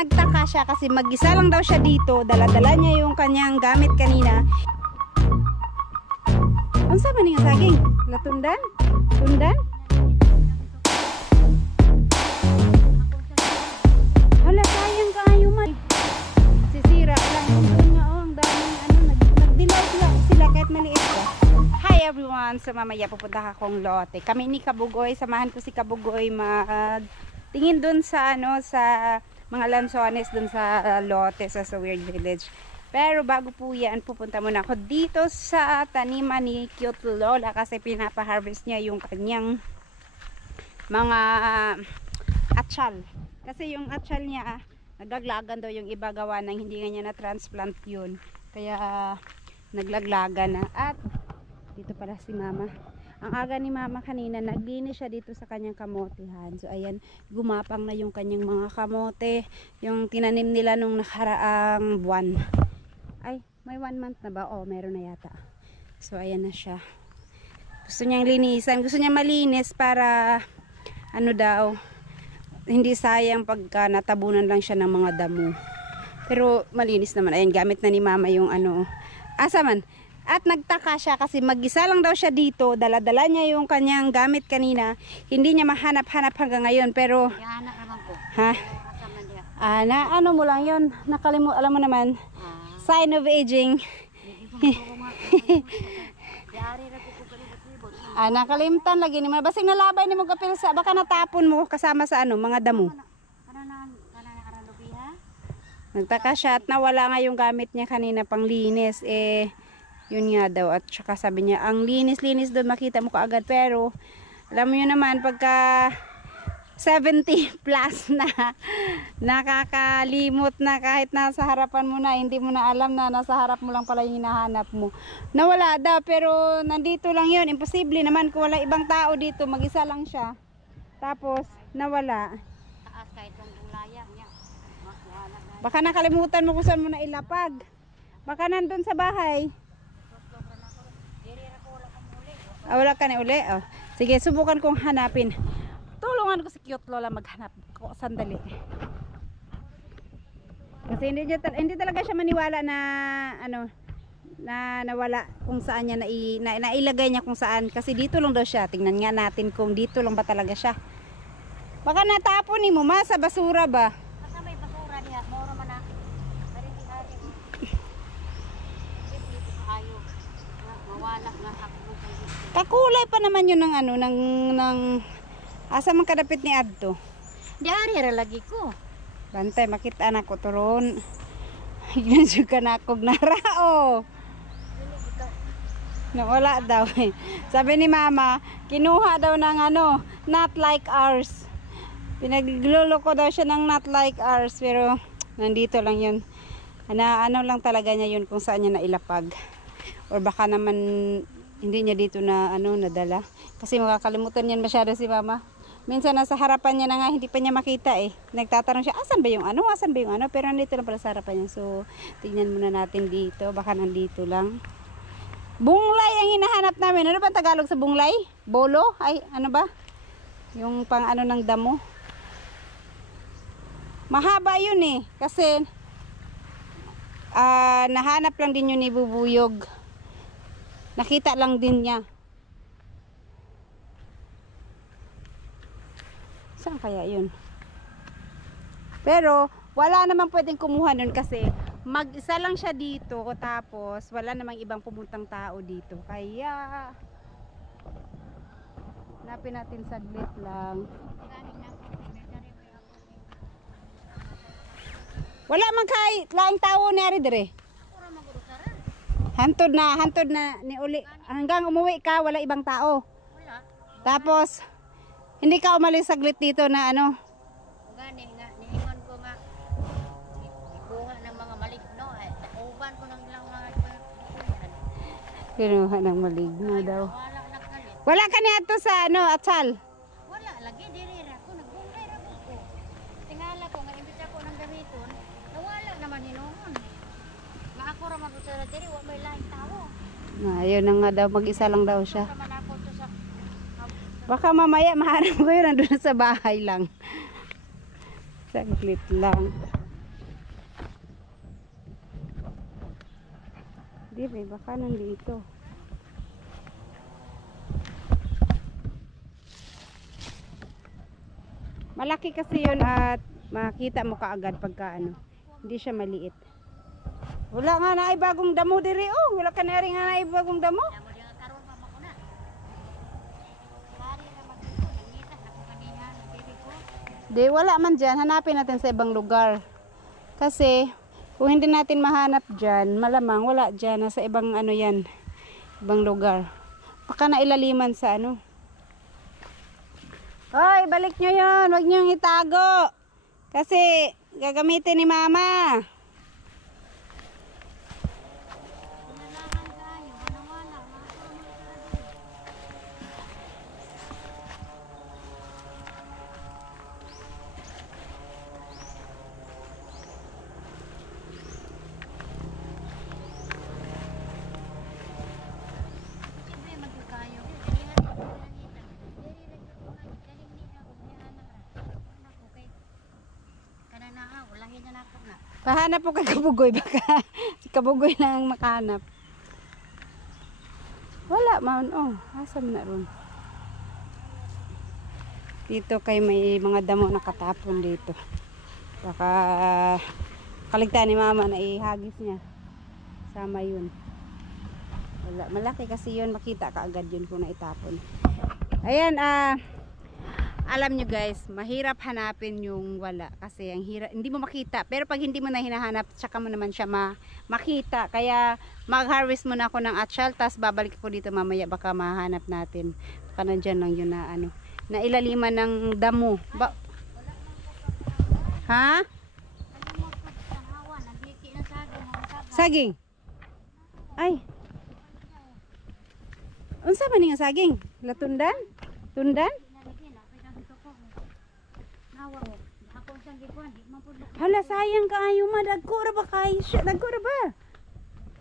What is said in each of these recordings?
Nagtaka siya kasi mag-isa lang daw siya dito. Dala-dala niya yung kanyang gamit kanina. Ano sa maning saging? Latundan? Tundan? Hala, sayang kaayo man. Sisira lang. Doon nga ang daming nagdilaw sila kahit maliit ka. Hi everyone! So mamaya pupunta akong lote. Kami ni Kabugoy, samahan ko si Kabugoy tingin doon sa sa mga lansones doon sa lote sa Weird Village. Pero bago po yan, pupunta muna ako dito sa taniman ni Cute Lola kasi pinapa-harvest niya yung kanyang mga atsyal. Kasi yung atsyal niya, naglaglagan daw yung iba gawa ng hindi nga niya na-transplant yun. Kaya naglaglagan na. At dito pala si Mama. Ang aga ni Mama kanina, naglinis siya dito sa kanyang kamotehan. So ayan, gumapang na yung kanyang mga kamote. Yung tinanim nila nung nakaraang buwan. Ay, may 1 month na ba? Oh, meron na yata. So ayan na siya. Gusto niyang linisan. Gusto niya malinis para ano daw, hindi sayang pagka natabunan lang siya ng mga damo. Pero malinis naman. Ayan, gamit na ni Mama yung asa man. At nagtaka siya kasi mag-isa lang daw siya dito. Dala-dala niya yung kanyang gamit kanina. Hindi niya mahanap-hanap hanggang ngayon. Pero, hanap naman ko. ha? Ano mo lang yun. Nakalimut, alam mo naman. Sign of aging. Nakalimtan lagi ni mo. Basing nalabay ni mo kapil sa baka natapon mo kasama sa mga damo. Nagtaka siya at nawala nga yung gamit niya kanina pang linis. Yun nga daw. At saka sabi niya, ang linis-linis doon makita mo kaagad. Pero alam mo yun naman pagka 70 plus na nakakalimot na kahit nasa harapan mo na, hindi mo na alam na nasa harap mo lang pala yung hinahanap mo. Nawala daw pero nandito lang yun. Imposible naman kung wala ibang tao dito, mag-isa lang siya. Tapos nawala. Taas kahit yung laya niya. Baka nakalimutan mo kung saan mo na ilapag. Baka nandun sa bahay. Wala ka na uli. Oh. Sige, subukan kong hanapin. Tulungan ko si Cute Lola maghanap ko sandali. Kasi hindi talaga siya maniwala na na nawala kung saan niya nailagay niya kung saan. Kasi dito lang daw siya. Tingnan nga natin kung dito lang ba talaga siya. Baka natapon ni mo sa basura ba? Basta may basura niya. Moro man na. Hari-hari mo. Dito kayo. Mawala nga ako. Kakulay pa naman yun ng asa man kadapit ni Adto? Di ari lagi ko. Bantay, makita na ko turon. Ginasuka na akong narao. Nawala daw eh. Sabi ni Mama, kinuha daw ng not like ours. Pinagluloko daw siya ng not like ours. Pero nandito lang yun. Ano lang talaga niya yun kung saan niya nailapag. Or baka naman hindi niya dito na nadala. Kasi makakalimutan yan masyado si Mama. Minsan nasa harapan niya na nga, hindi pa niya makita eh. Nagtatanong siya, asan ba yung asan ba yung pero nandito lang pala sa harapan niya. So, tingnan muna natin dito. Baka nandito lang. Bunglay ang hinahanap namin. Ano ba Tagalog sa bunglay? Bolo? Ay, ano ba? Yung pang ng damo. Mahaba yun eh. Kasi, nahanap lang din yun ni Bubuyog. Nakita lang din niya. Saan kaya yun? Pero wala namang pwedeng kumuha nun kasi mag-isa lang siya dito tapos wala namang ibang pumuntang tao dito. Kaya hanapin natin saglit lang. Wala man kay laing tao ni ari dire. Hantod na ni uli hanggang umuwi ka wala ibang tao. Wala. Tapos hindi ka umalis saglit dito na Gani nga niingon ko nga ikuha ng mga maligno ay uban ko ng ilang mga kuyan. Kinuha ng maligno daw. Wala nakalit. Wala ka niya to sa atsal. Wala lagi diri ra ko nagbungay ra ko. Tingala ko nga imbita ko ng gamiton. Nawala naman hinuon. Nga ako ra man sa diri wa may lain tawo. Ayun na nga daw mag-isa lang daw siya. Naman ako to sa Baka mamaya mahanap ko yun nandun sa bahay lang. Saglit lang. Di ba? Baka nandito. Malaki kasi yun at makita mo kaagad pagka ano. Hindi siya maliit. Wala nga na ay bagong damo diri oh. Wala ka na rin nga na ay bagong damo. Damo di nga karon pa makuna. Hari ra magdito nangita ako kanina bibi ko. Di wala man dyan. Hanapin natin sa ibang lugar. Kasi kung hindi natin mahanap dyan, malamang wala dyan. Nasa ibang ano yan. Ibang lugar. Baka nailaliman sa ano. Hoy, balik nyo yun. Huwag nyo itago. Kasi gagamitin ni mama. Pinalahan kayo, wala siyempre magkayo. Dili ha dili nangita. Dili ra ko galing ni ako ni ana ra. Nako kay kanang naa ulahin na nako na. Pahanap po kay Kabugoy. Baka si Kabugoy lang ang makahanap. Wala man. Oh, asam na ron. Dito kay may mga damo nakatapon dito. Baka kaligtaan ni mama na ihagis niya. Sama yun. Wala. Malaki kasi yun. Makita ka agad yun kung naitapon. Ayan, alam nyo guys, mahirap hanapin yung wala. Kasi ang hirap, hindi mo makita. Pero pag hindi mo na hinahanap, tsaka mo naman siya makita. Kaya mag-harvest muna ako ng atsyal. Tapos babalik ko dito mamaya. Baka mahanap natin. Baka nandyan lang yun na ano. Na ilaliman ng damo. Ha? Ano mo pud sa hawa nagiki na saging mo saging. Saging. Ay. Unsa man nga saging? Latundan? Tundan? Nalagyan na pay dito ko. Nawa ko. Ako sang gikuan di man pud. Hala, sayang kaayo ma. Dagko ra ba kayo siya? Dagko ra ba?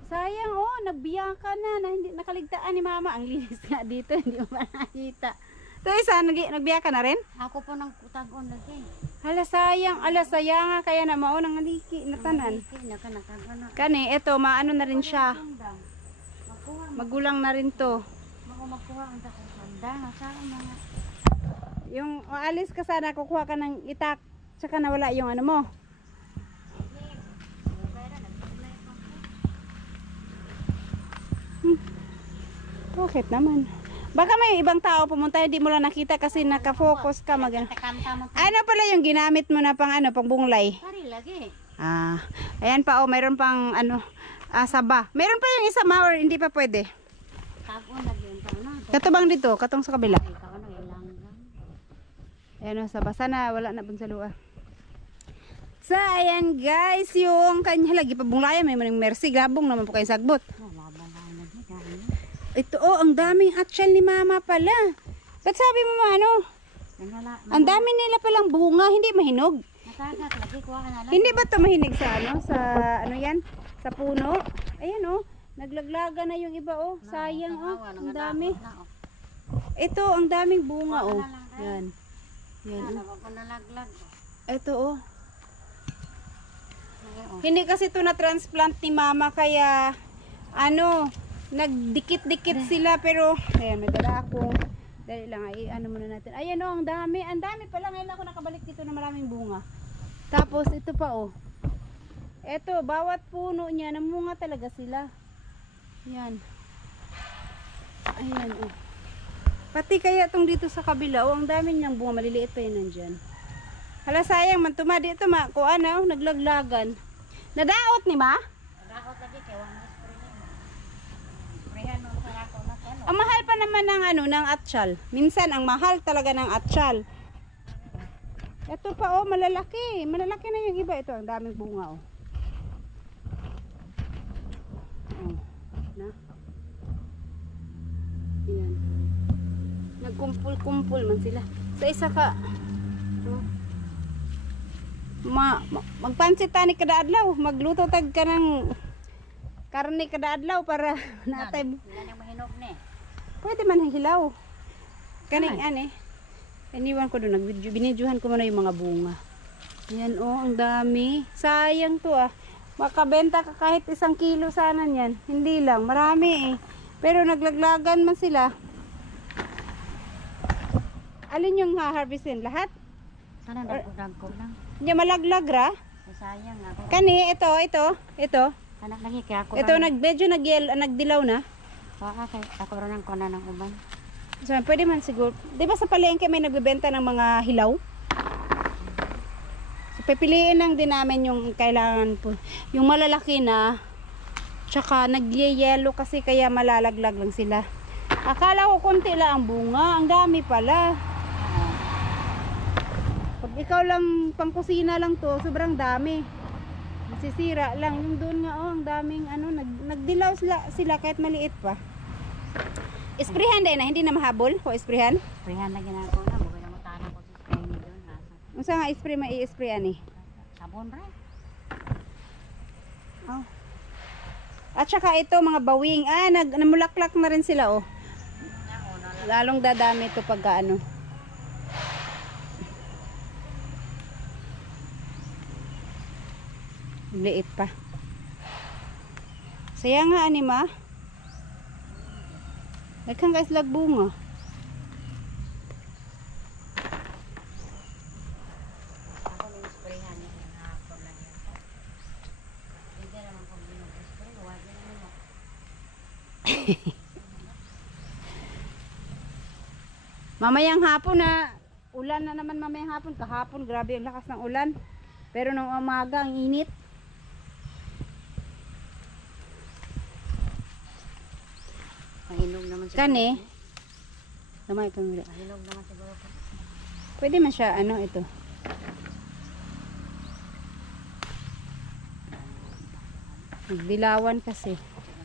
Sayang oh, nagbiya ka na hindi nakaligtaan ni mama. Ang linis nga dito, hindi mo ba nakita. Ito isa, nagbiya ka na rin? Ako po nang utagon lagi. Hala, sayang. Ala, sayang nga. Kaya na mao nang aliki na tanan. Nakanakagon na. Kani, eto, maano na rin siya. Makuha Magulang na rin to. makuha ang takong sanda na sa mga Yung alis ka sana, kukuha ka ng itak. Tsaka nawala yung ano mo. Bakit naman? Baka may ibang tao pumunta, hindi mo lang nakita kasi nakafocus ka mag Ano pala yung ginamit mo na pang ano, pang bunglay? Pari lagi. Ayan pa oh, mayroon pang ano, saba. Mayroon pa yung isa ma or hindi pa pwede. Tago lagi yung tauna. Katubang dito, katong sa kabila. Ikaw na ilanggan. Ayan o, saba. Sana wala na bunsalua. So, ayan guys, yung kanya lagi pa bunglayan. May maning mercy, gabong naman po kayo sagbot. Nalaban na lagi dahil. Ito oh, ang daming atsyal ni mama pala. Ba't sabi mo ano? Ang dami nila palang bunga, hindi mahinog. Nakagat lagi kuha ka na lang. Hindi ba ito mahinig sa ano? Sa ano yan? Sa puno? Ayan oh, naglaglaga na yung iba oh. Sayang oh, ang dami. Ito, ang daming bunga oh. Yan. Yan oh. Ano ko nalaglag. Ito oh. Hindi kasi ito na transplant ni mama kaya ano, nagdikit-dikit sila pero ayan, may dala ako. Dali lang ay ano muna natin. Ayan oh, ang dami pala. Ngayon ako nakabalik dito na maraming bunga. Tapos ito pa oh. Ito, bawat puno niya namunga talaga sila. Yan. Ayan oh. Pati kaya itong dito sa kabila oh, ang dami niyang bunga, maliliit pa yun nandyan. Hala, sayang man tumadi ito ma, kung ano, naglaglagan. Nadaot ni ma? Nadaot lagi kay wala spray niya. Sprayan mo sa ako na ano. Ang mahal pa naman ng ano, ng atsyal. Minsan ang mahal talaga ng atsyal. Ito pa oh, malalaki. Malalaki na yung iba. Ito, ang daming bunga oh. Oh, na. Ayan. Nagkumpul-kumpul man sila. Sa isa ka. Oh. Magpansit tani kada adlaw, magluto tag ka ng karne kada adlaw para natay. Yan ang mahinog ni. Pwede man hilaw. Kaning ani. Iniwan ko doon, binidyohan ko muna yung mga bunga. Ayan oh, ang dami. Sayang to ah. Makabenta ka kahit 1 kilo sana niyan. Hindi lang, marami eh. Pero naglaglagan man sila. Alin yung ha-harvestin? Lahat? Sana dagko lang. Hindi malaglag ra. Ay, sayang ako. Kani, ito. Anak lagi kaya ako. Ito, medyo nagdilaw na. Baka kay ako ron ang kuha ng uban. So, pwede man siguro. Di ba sa palengke may nagbebenta ng mga hilaw? So, pipiliin lang din namin yung kailangan po. Yung malalaki na, tsaka nag-yellow kasi kaya malalaglag lang sila. Akala ko konti lang ang bunga. Ang dami pala. Pag ikaw lang pang kusina lang to, sobrang dami. Masisira lang. Yung doon nga, ang daming nagdilaw sila kahit maliit pa. Isprehan din na, hindi na mahabol o isprehan? Prihan na ginagawa na. Bukod na mutana ko sa spray ni doon. Ang sa nga spray mai-sprayan eh. Sabon rin. Oh. At saka ito mga bawing, namulaklak na rin sila oh. Lalong dadami ito pag ano. Liit pa. Saya nga anima. Nagkang guys lagbunga. Ako may sprayhan niya ng hapon lang yan. Hindi naman kung spray, huwag na naman mo. Mamayang hapon na ulan na naman mamayang hapon. Kahapon grabe ang lakas ng ulan. Pero nung umaga ang init. Mahinog naman siguro. Kani. Lamay pa muli. Mahinog naman siguro. Pwede man siya ito. Dilawan kasi.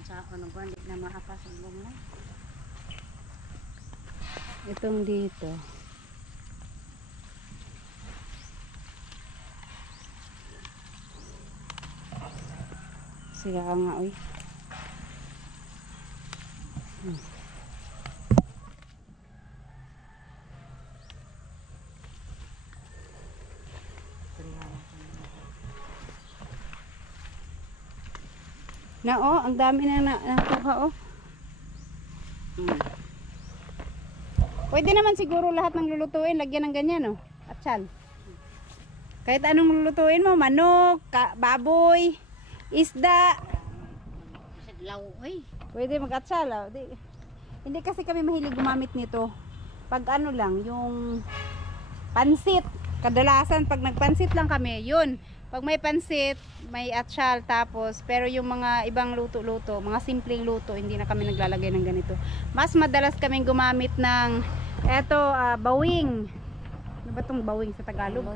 Sa ako nung hindi na maapas ang bunga. Itong dito. Sira nga oy. Ang dami na nakuha oh. Pwede naman siguro lahat ng lulutuin, lagyan ng ganyan oh. Atsal. Kahit anong lulutuin mo, manok, baboy, isda. Law, oy. Pwede mag-atsal oh. Hindi kasi kami mahilig gumamit nito. Pag ano lang, yung pansit. Kadalasan pag nagpansit lang kami, yun. Pag may pansit, may atsal tapos, pero yung mga ibang luto-luto, mga simpleng luto, hindi na kami naglalagay ng ganito. Mas madalas kaming gumamit ng bawing. Ano ba itong bawing sa Tagalog?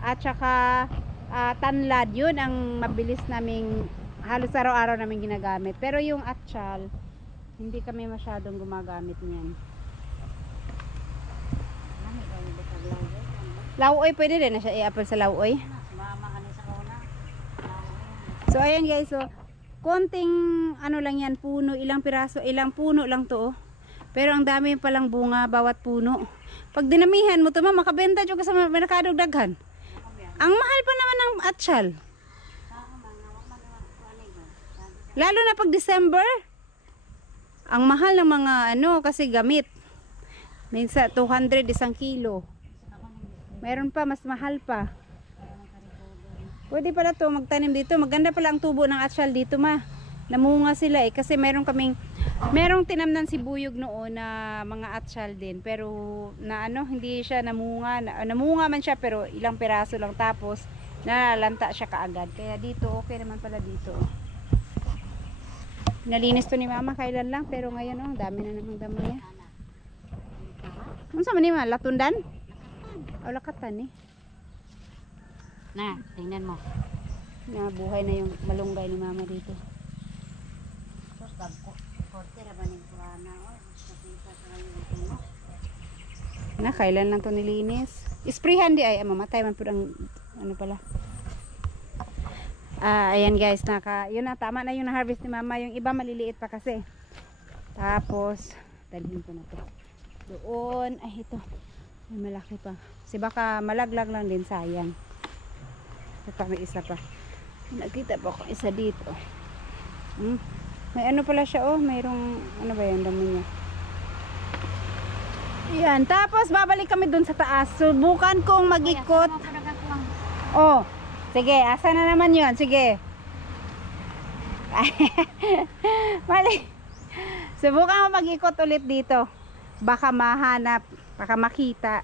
At saka tanlad, yun ang mabilis naming halos araw-araw namin ginagamit. Pero yung atsal, hindi kami masyadong gumagamit niyan. Lauoy, pwede din na siya i-apple sa lauoy. So ayan guys, so konting lang yan, puno, ilang piraso, ilang puno lang to oh. Pero ang dami palang bunga bawat puno. Pag dinamihan mo to makabenta jud ka sa merkado daghan. Ang mahal pa naman ng atsal. Lalo na pag December. Ang mahal ng mga kasi gamit. Minsan 200 1 kilo. Meron pa mas mahal pa. Pwede pala to magtanim dito. Maganda pala ang tubo ng atsal dito namunga sila kasi merong tinamnan si Buyog noon na mga atsal din, pero hindi siya namunga. Namunga man siya pero ilang piraso lang, tapos nalalanta siya kaagad. Kaya dito okay naman pala dito. Nalinis to ni mama kailan lang, pero ngayon dami na namang damo niya. Ano sa man latundan? O lakatan eh. Na, tingnan mo. Nabuhay na yung malunggay ni mama dito. Tapos korte na ba ng kuwana? Kailan lang to nilinis. Isprehan di ay mamatay man po ang pala. Ayan guys, yun na, tama na yung na-harvest ni mama. Yung iba maliliit pa kasi. Tapos dalhin ko na to. Doon, ito. May malaki pa. Kasi baka malaglag lang din, sayang. May isa pa. Nakita pa ko isa dito. May ano pala siya, oh. Mayroong, ano ba yan, dami niya. Yan, tapos babalik kami dun sa taas. Subukan kong mag-ikot. Oh, sige, asa na naman yun? Sige. Mali. Subukan ko mag-ikot ulit dito. Baka mahanap, baka makita.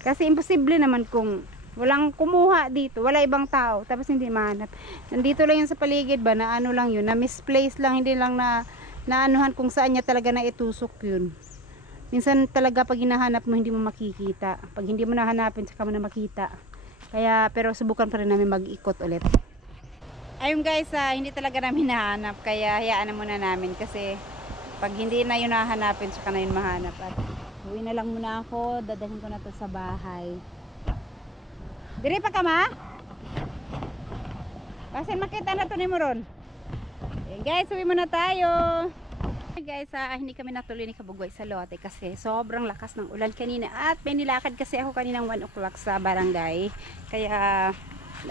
Kasi imposible naman kung walang kumuha dito, wala ibang tao, tapos hindi mahanap. Nandito lang yun sa paligid ba, na ano lang yun, na misplace lang, hindi lang na naanuhan kung saan niya talaga na itusok yun. Minsan talaga pag hinahanap mo, hindi mo makikita. Pag hindi mo nahanapin, saka mo na makita. Kaya, pero subukan pa rin namin mag-ikot ulit. Ayun guys, hindi talaga namin nahanap, kaya hayaan na muna namin kasi pag hindi na yun nahanapin, saka na yun mahanap. At uwi na lang muna ako, dadalhin ko na to sa bahay. Diri pa ka ma? Kasi makita na to ni Moron. Ayan guys, uwi muna tayo. Guys, hindi kami natuloy ni Kabugway sa lote kasi sobrang lakas ng ulan kanina at may nilakad kasi ako kaninang 1 o'clock sa barangay. Kaya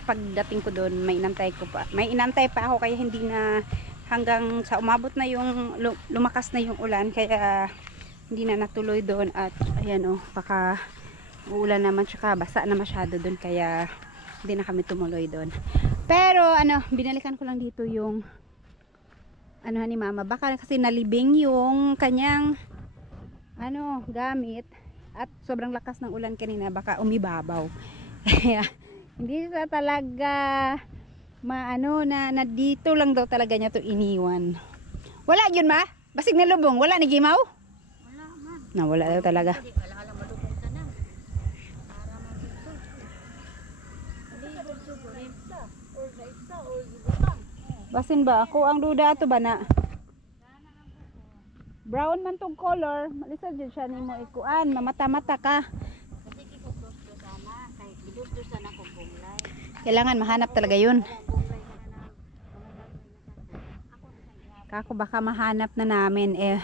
pagdating ko doon, may inantay pa ako, kaya hindi na hanggang sa umabot na yung lumakas na yung ulan, kaya hindi na natuloy doon. At ayan, oh, baka uulan naman, tsaka basa na masyado doon, kaya hindi na kami tumuloy doon. Pero ano, binalikan ko lang dito yung ano ni mama, baka kasi nalibing yung kanyang ano, gamit at sobrang lakas ng ulan kanina, baka umibabaw. Kaya hindi sa talaga maano na dito lang daw talaga niya to iniwan. Wala yun ma? Basig na lubong, wala ni gimaw? Wala man. Na wala daw talaga. Ala malubong ka na. Para magdito. Malibog siguro. Basin ba? Ako ang duda ato ba na? Brown man tong color. Malisa dyan siya ni mo ikuan. Mamata-mata ka. Kasi kikuklos-klos sana. Kaya kikuklos sana kung bunglay. Kailangan mahanap talaga yun. Bunglay ka na lang. Kako baka mahanap na namin eh.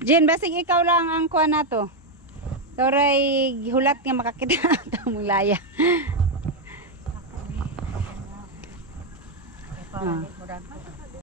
Jen, basig ikaw lang ang kuha na to. Toray hulat nga makakita ang mong laya.